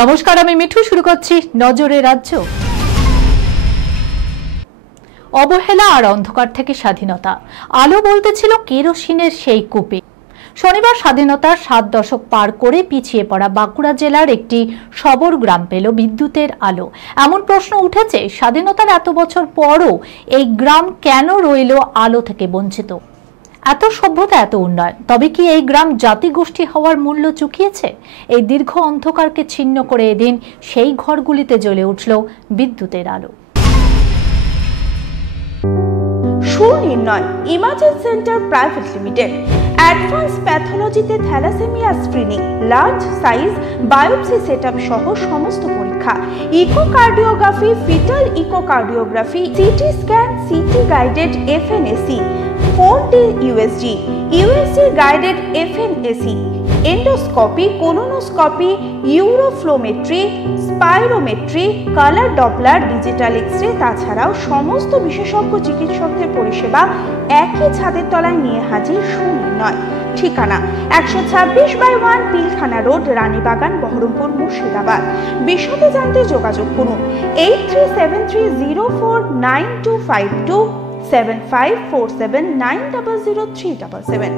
নমস্কার, আমি মিঠু। শুরু করছি নজরে রাজ্য। অবহেলা আর অন্ধকার থেকে স্বাধীনতা, আলো বলতেছিল কেরোসিনের সেই কূপে। শনিবার স্বাধীনতার 7 দশক পার করে পিছিয়ে পড়া বাঁকুড়া জেলার একটি শবর গ্রাম পেল বিদ্যুতের আলো। এমন প্রশ্ন উঠেছে, স্বাধীনতার এত বছর পরও এই গ্রাম কেন রইল আলো থেকে বঞ্চিত? এত সভ্যতা, এত উন্নয়ন, তবে কি এই গ্রাম জাতিগোষ্ঠী হওয়ার মূল্য চুকিয়েছে? এই দীর্ঘ অন্ধকারকে ছিন্ন করে এদিন সেই ঘরগুলিতে জ্বলে উঠল বিদ্যুতের আলো। Sunirnoy imaging centre private limited advance প্যাথোলজিতে thalassaemia screening, large size biopsy setup সহ সমস্ত পরীক্ষা, echocardiography, fetal echocardiography, CT scan, CT guided FNAC, 4D USG, USG guided FNAC, endoscopy, colonoscopy, uroflowmetry, spirometry, colour Doppler, digital X-ray, তাছাড়াও সমস্ত বিশেষজ্ঞ চিকিৎসকদের পরিষেবা একই ছাদের তলায় নিয়ে হাজির সুনির্ণয়। ঠিকানা 126/1 পিলখানা রোড, রানীবাগান, বহরমপুর, মুর্শিদাবাদ। বিশদে জানতে যোগাযোগ করুন 8373049252 7547900377।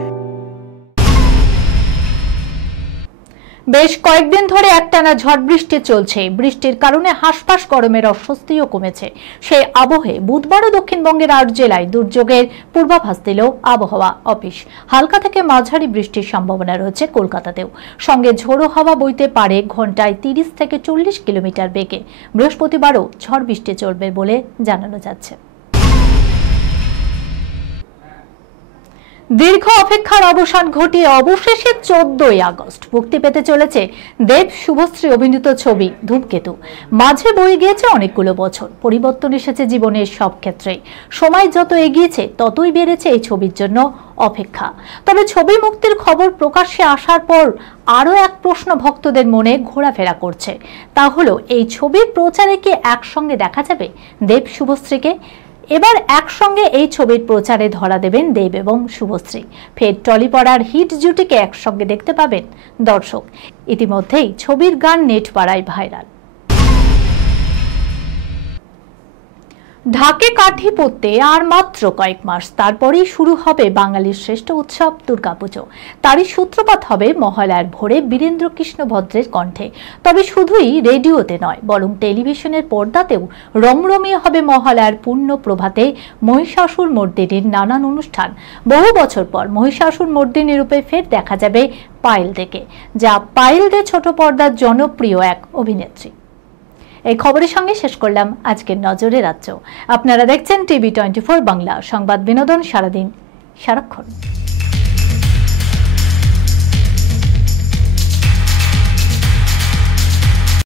বেশ কয়েকদিন ধরে একটানা ঝড় বৃষ্টি চলছে। বৃষ্টির কারণে হাঁসফাঁস গরমের অস্বস্তিও কমেছে। সেই আবহে বুধবারও দক্ষিণবঙ্গের 8 জেলায় দুর্যোগের পূর্বাভাস দিল আবহাওয়া অফিস। হালকা থেকে মাঝারি বৃষ্টির সম্ভাবনা রয়েছে কলকাতাতেও। সঙ্গে ঝোড়ো হাওয়া বইতে পারে ঘন্টায় 30 থেকে 40 কিলোমিটার বেগে। বৃহস্পতিবারও ঝড় বৃষ্টি চলবে বলে জানানো যাচ্ছে। দীর্ঘ অপেক্ষার অবসান ঘটিয়ে অবশেষে 14ই আগস্ট মুক্তি পেতে চলেছে দেব শুভশ্রী অভিনীত ছবি ধূমকেতু। মাঝে বয়ে গিয়েছে অনেকগুলো বছর, পরিবর্তন এসেছে জীবনের সব ক্ষেত্রে। সময় যত এগিয়েছে ততই বেড়েছে এই ছবির জন্য অপেক্ষা। তবে ছবি মুক্তির খবর প্রকাশ্যে আসার পর আরও এক প্রশ্ন ভক্তদের মনে ঘোরাফেরা করছে। তা হলো, এই ছবির প্রচারে কি একসঙ্গে দেখা যাবে দেব শুভশ্রীকে? এবার একসঙ্গে এই ছবির প্রচারে ধরা দেবেন দেব এবং শুভশ্রী। ফের টলিপাড়ার হিট জুটিকে একসঙ্গে দেখতে পাবেন দর্শক। ইতিমধ্যেই ছবির গান নেট পাড়ায় ভাইরাল। ঢাকে কাঠি পড়তে আর মাত্র কয়েক মাস, তারপরেই শুরু হবে বাঙালির শ্রেষ্ঠ উৎসব দুর্গাপুজো। তারই সূত্রপাত হবে মহালয়ার ভোরে বীরেন্দ্র কৃষ্ণ ভদ্রের কণ্ঠে। তবে শুধুই রেডিওতে নয়, বরং টেলিভিশনের পর্দাতেও রমরমিয়ে হবে মহালয়ার পূর্ণ প্রভাতে মহিষাসুর মর্দিনীর নানান অনুষ্ঠান। বহু বছর পর মহিষাসুর মর্দিনী রূপে ফের দেখা যাবে পায়েল দেকে, যা পায়েল দে ছোট পর্দার জনপ্রিয় এক অভিনেত্রী। এই খবরের সঙ্গে শেষ করলাম আজকের নজরে রাজ্য। আপনারা দেখছেন টিভি 24 বাংলা, সংবাদ বিনোদন সারাদিন সারাক্ষণ।